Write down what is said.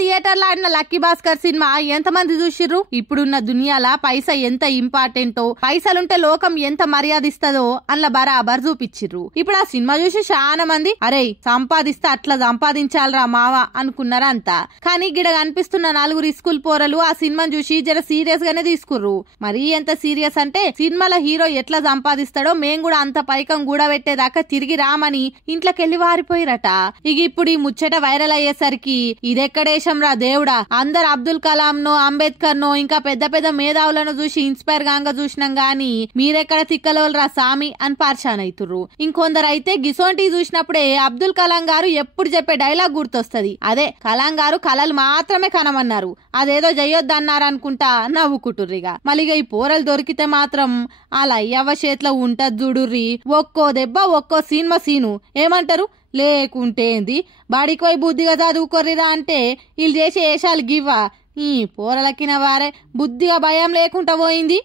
థియేటర్లో ఆడిన lucky Bhaskar cinema ఎంతమంది చూసిర్రు? ఇప్పుడున్న దునియాల పైసా ఎంత ఇంపార్టెంటో, పైసలుంటే లోకం ఎంత మర్యాదిస్తుందో అల్ల బరాబర్ చూపించిర్రు. ఇప్పుడు ఆ సినిమా చూసి చాలా మంది అరే సంపాదిస్తే అట్లా సంపాదించాలరా మావా అనుకున్నారంతా. కానీ గిడ కనిపిస్తున్న 4 స్కూల్ పోరలు ఆ సినిమాను చూసి జర సీరియస్ గానే తీసుకుర్రు. మరీ ఎంత సీరియస్ అంటే సినిమాల హీరో ఎట్లా సంపాదిస్తాడో మేం కూడా అంత పైకం గూడబెట్టేదాకా తిరిగి రామని ఇంట్లోకెళ్లి వారిపోయిరట. ఇక ఇప్పుడు ఈ ముచ్చట వైరల్ అయ్యేసరికి ఇదెక్కడేశం రా దేవుడా, అందరు అబ్దుల్ కలాం నో అంబేద్కర్ నో ఇంకా పెద్ద పెద్ద మేధావులను చూసి ఇన్స్పైర్ గాంగా చూసినాం గాని మీరెక్కడ తిక్కలోల్రా సామి అని పరిశాన్ అయితుర్రు. ఇంకొందరు అయితే గిసోంటి చూసినప్పుడే అబ్దుల్ కలాం గారు ఎప్పుడు చెప్పే డైలాగ్ గుర్తొస్తది. అదే కలాం గారు కలలు మాత్రమే కనమన్నారు, అదేదో చెయ్యొద్దన్నారు అనుకుంటా నవ్వుకుంటుర్రిగా. మళ్ళీగా ఈ పోరలు దొరికితే మాత్రం అలా అయ్యవ్వ చేతిలో ఉంటది చూడుర్రి, ఒక్కో దెబ్బ ఒక్కో సినిమా సీను. ఏమంటారు? లేకుంటేంది బాడికి పోయి బుద్ధిగా చదువుకోర్రిరా అంటే వీళ్ళు చేసే వేషాలు గివ్వా? ఈ పోరలకిన వారే బుద్ధిగా భయం లేకుండా పోయింది.